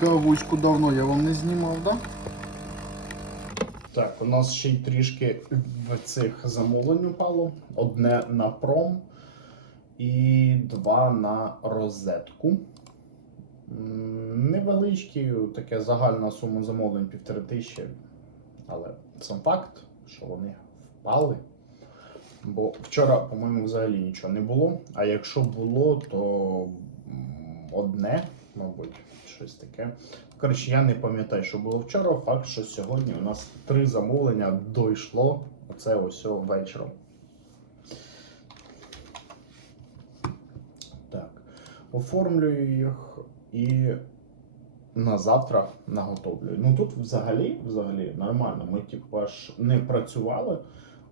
Кавучку давно я вам не знімав, так? Да? Так, у нас ще й трішки в цих замовлень упало. Одне на пром і два на розетку. Невеличкі, таке загальна сума замовлень півтори тисячі. Але сам факт, що вони впали. Бо вчора, по-моєму, взагалі нічого не було. А якщо було, то одне, мабуть, щось таке. Коротше, я не пам'ятаю, що було вчора. Факт, що сьогодні у нас три замовлення дійшло. Оце ось вечором. Так. Оформлюю їх і на завтра наготовлюю. Ну тут взагалі, взагалі нормально. Ми типу аж не працювали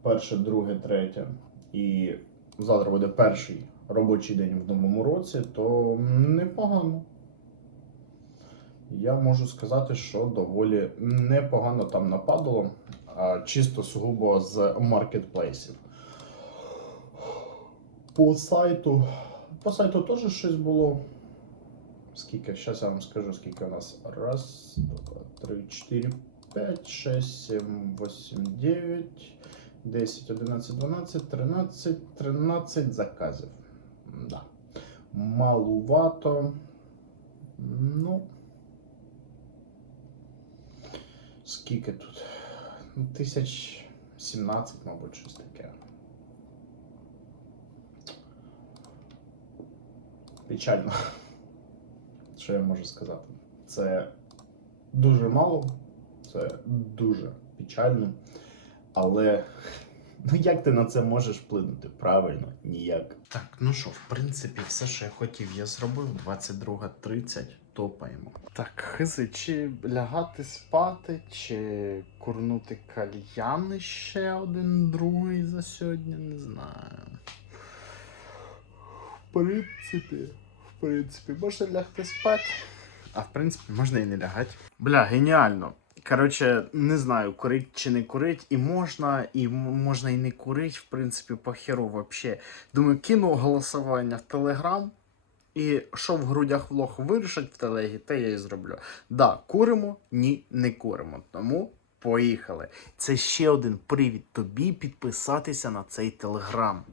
перше, друге, третє. І завтра буде перший робочий день в новому році, то непогано. Я можу сказати, що доволі непогано там нападало, чисто сугубо з маркетплейсів. По сайту. По сайту теж щось було. Скільки? Зараз я вам скажу, скільки у нас. Раз, два, три, чотири, п'ять, шесть, сім, восемь, дев'ять, десять, одинадцять, дванадцять, тринадцять, тринадцять заказів. Да. Малувато. Ну. Скільки тут? Ну, тисяч 17, мабуть, щось таке. Печально. Що я можу сказати? Це дуже мало, це дуже печально. Але ну як ти на це можеш вплинути? Правильно, ніяк. Так, ну що, в принципі, все, що я хотів, я зробив. 22.30, топаємо. Так, хизи, чи лягати спати, чи курнути кальян ще один другий за сьогодні, не знаю. В принципі, в принципі, можна лягти спати. А в принципі, можна і не лягати. Бля, геніально. Коротше, не знаю, курить чи не курить, і можна, і можна і не курить, в принципі, по херу вообще. Думаю, кину голосування в Телеграм, і що в грудях влог вирішать в телегі, те я і зроблю. Да, куримо, ні, не куримо. Тому поїхали. Це ще один привід тобі підписатися на цей телеграм.